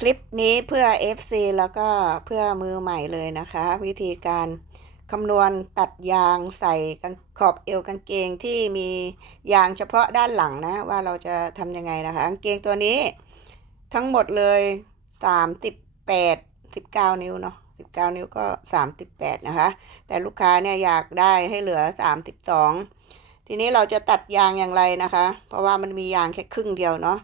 คลิปนี้เพื่อ FC แล้วก็เพื่อมือใหม่เลยนะคะ วิธีการคำนวณตัดยางใส่กางขอบเอวกางเกงที่มียางเฉพาะด้านหลังนะ ว่าเราจะทำยังไงนะคะ กางเกงตัวนี้ทั้งหมดเลย38 19นิ้วเนาะ19นิ้วก็38นะคะ แต่ลูกค้าเนี่ยอยากได้ให้เหลือ32ทีนี้เราจะตัดยางอย่างไรนะคะ เพราะว่ามันมียางแค่ครึ่งเดียวเนาะ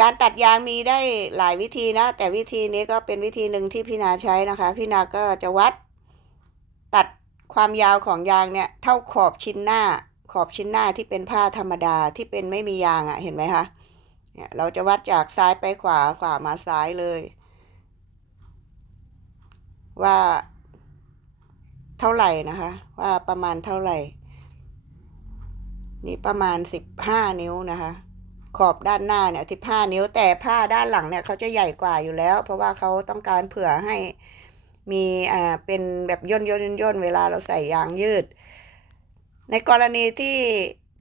การตัดยางมีได้หลายวิธีนะ แต่วิธีนี้ก็เป็นวิธีหนึ่งที่พี่นาใช้นะคะ พี่นาก็จะวัดตัดความยาวของยางเนี่ย เท่าขอบชิ้นหน้า ขอบชิ้นหน้าที่เป็นผ้าธรรมดาที่เป็นไม่มียางอะ่ะ เห็นไหมคะเนี่ยเราจะวัดจากซ้ายไปขวาขวามาซ้ายเลย ว่าเท่าไหร่นะคะ ว่าประมาณเท่าไหร่ นี่ประมาณสิบห้านิ้วนะคะ ขอบด้านหน้าเนี่ยสิบห้านิ้วแต่ผ้าด้านหลังเนี่ยเขาจะใหญ่กว่าอยู่แล้ว เพราะว่าเขาต้องการเผื่อให้มีอ่าเป็นแบบย่นย่นย่นย่นเวลาเราใส่ยางยืด ในกรณีที่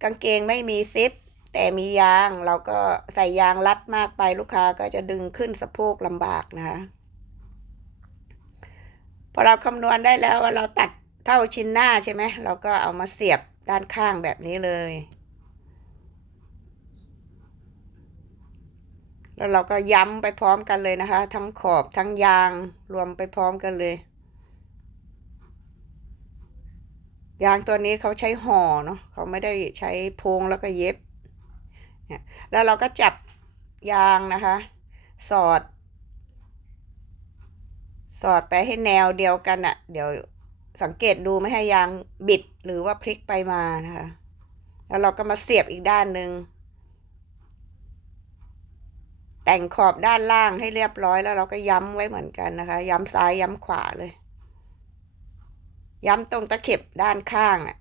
กางเกงไม่มีซิป แต่มียางเราก็ใส่ยางรัดมากไปลูกค้าก็จะดึงขึ้นสะโพกลำบากนะคะพอเราคำนวณได้แล้วว่าเราตัดเท่าชิ้นหน้าใช่ไหมเราก็เอามาเสียบด้านข้างแบบนี้เลย แล้วเราก็ย้ำไปพร้อมกันเลยนะคะ ทั้งขอบทั้งยางรวมไปพร้อมกันเลย ยางตัวนี้เขาใช้ห่อเนาะเขาไม่ได้ใช้โพงแล้วก็เย็บเนี่ยแล้วเราก็จับยางนะคะ สอด สอดไปให้แนวเดียวกันอะ่ะเดี๋ยวสังเกตดูไม่ให้ยางบิดหรือว่าพลิกไปมานะคะ แล้วเราก็มาเสียบอีกด้านหนึ่ง แต่งขอบด้านล่างให้เรียบร้อยแล้วเราก็ย้ำไว้เหมือนกันนะคะ ย้ำซ้ายย้ำขวาเลย ย้ำตรงตะเข็บด้านข้างอะ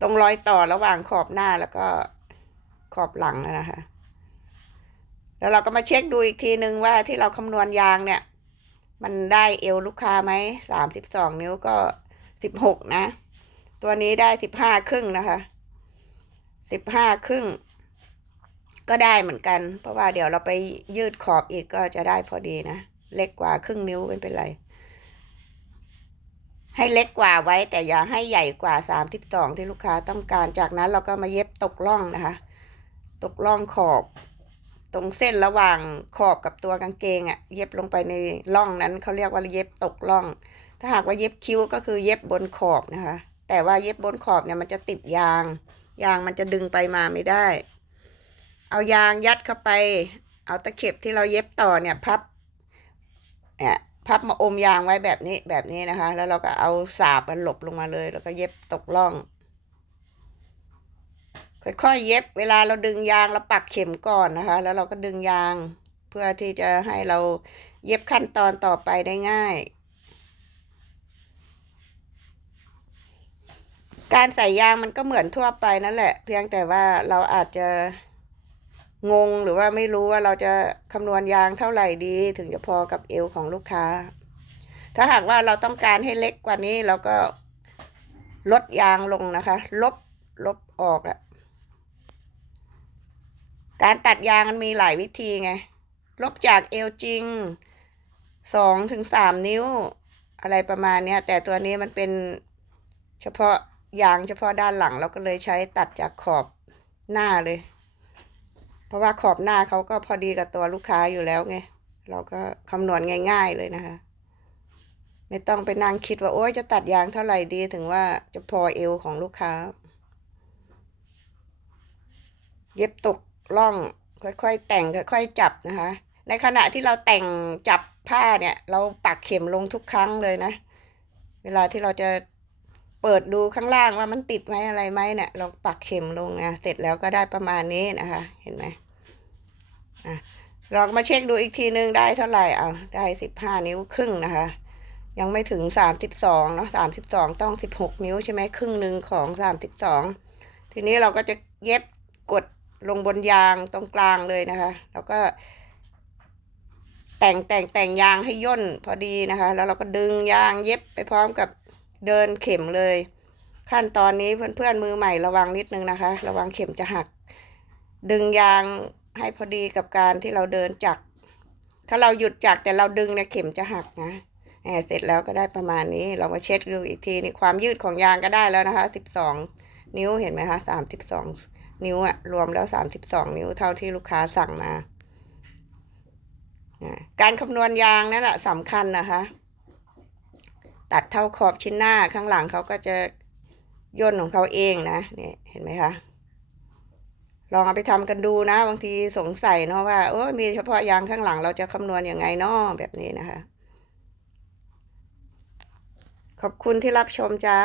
ตรงรอยต่อระหว่างขอบหน้าแล้วก็ขอบหลังนะคะ แล้วเราก็มาเช็คดูอีกทีนึงว่าที่เราคำนวณยางเนี่ย มันได้เอวลูกค้าไหมสามสิบสองนิ้วก็สิบหกนะ ตัวนี้ได้สิบห้าครึ่งนะคะ สิบห้าครึ่ง ก็ได้เหมือนกัน เพราะว่าเดี๋ยวเราไปยืดขอบอีกก็จะได้พอดีนะ เล็กกว่าครึ่งนิ้วไม่เป็นไร ให้เล็กกว่าไว้ แต่อย่าให้ใหญ่กว่าสามสิบสองที่ลูกค้าต้องการจากนั้นเราก็มาเย็บตกล่องนะคะ ตกล่องขอบ ตรงเส้นระหว่างขอบกับตัวกางเกงอะ่ะ เย็บลงไปในร่องนั้นเขาเรียกว่าเย็บตกล่อง ถ้าหากว่าเย็บคิ้วก็คือเย็บบนขอบนะคะ แต่ว่าเย็บบนขอบเนี่ยมันจะติดยาง ยางมันจะดึงไปมาไม่ได้ เอายางยัดเข้าไป เอาตะเข็บที่เราเย็บต่อเนี่ยพับเนี่ยพับมาอมยางไว้แบบนี้แบบนี้นะคะ แล้วเราก็เอาสาบมันหลบลงมาเลย แล้วก็เย็บตกล่อง ค่อยๆเย็บ เวลาเราดึงยางเราปักเข็มก่อนนะคะ แล้วเราก็ดึงยางเพื่อที่จะให้เราเย็บขั้นตอนต่อไปได้ง่าย การใส่ยางมันก็เหมือนทั่วไปนั่นแหละ เพียงแต่ว่าเราอาจจะงงหรือว่าไม่รู้ว่าเราจะคำนวณยางเท่าไหร่ดี ถึงจะพอกับเอวของลูกค้า ถ้าหากว่าเราต้องการให้เล็กกว่านี้เราก็ลดยางลงนะคะ ลบลบออกอะการตัดยางมันมีหลายวิธีไง ลบจากเอวจริงสองถึงสามนิ้ว อะไรประมาณนี้แต่ตัวนี้มันเป็นเฉพาะ ยางเฉพาะด้านหลังเราก็เลยใช้ตัดจากขอบหน้าเลย เพราะว่าขอบหน้าเขาก็พอดีกับตัวลูกค้าอยู่แล้วไง เราก็คำนวณง่าย ๆเลยนะคะ ไม่ต้องไปนั่งคิดว่าโอ๊ยจะตัดยางเท่าไหร่ดีถึงว่าจะพอเอวของลูกค้า เย็บตกล่องค่อยๆ แต่งค่อยๆ จับนะคะ ในขณะที่เราแต่งจับผ้าเนี่ย เราปักเข็มลงทุกครั้งเลยนะ เวลาที่เราจะ เปิดดูข้างล่างว่ามันติดไหมอะไรไหมเนี่ยเราปักเข็มลงนะเสร็จแล้วก็ได้ประมาณนี้นะคะ เห็นไหมอะเรามาเช็คดูอีกทีนึงได้เท่าไหร่เอะได้สิบห้านิ้วครึ่งนะคะ ยังไม่ถึงสามสิบสองเนาะสามสิบสองต้องสิบหกนิ้วใช่ไหมครึ่งหนึ่งของสามสิบสองทีนี้เราก็จะเย็บกดลงบนยางตรงกลางเลยนะคะ แล้วก็ แต่งแต่งแต่งยางให้ย่นพอดีนะคะ แล้วเราก็ดึงยางเย็บไปพร้อมกับ เดินเข็มเลย ขั้นตอนนี้เพื่อนๆมือใหม่ระวังนิดนึงนะคะ ระวังเข็มจะหัก ดึงยางให้พอดีกับการที่เราเดินจักรถ้าเราหยุดจักรแต่เราดึงเนี่ยเข็มจะหักนะแหมเสร็จแล้วก็ได้ประมาณนี้ เรามาเช็คดูอีกทีนี่ความยืดของยางก็ได้แล้วนะคะสิบสองนิ้วเห็นไหมคะสามสิบสองนิ้วอะรวมแล้วสามสิบสองนิ้วเท่าที่ลูกค้าสั่งมา การคำนวณยางนั่นแหละสำคัญนะคะ ตัดเท่าขอบชิ้นหน้าข้างหลังเขาก็จะย่นของเขาเองนะเนี่ยเห็นไหมคะลองเอาไปทำกันดูนะ บางทีสงสัยเนาะว่าโอ้มีเฉพาะยางข้างหลังเราจะคำนวณยังไงเนาะแบบนี้นะคะ ขอบคุณที่รับชมจ้า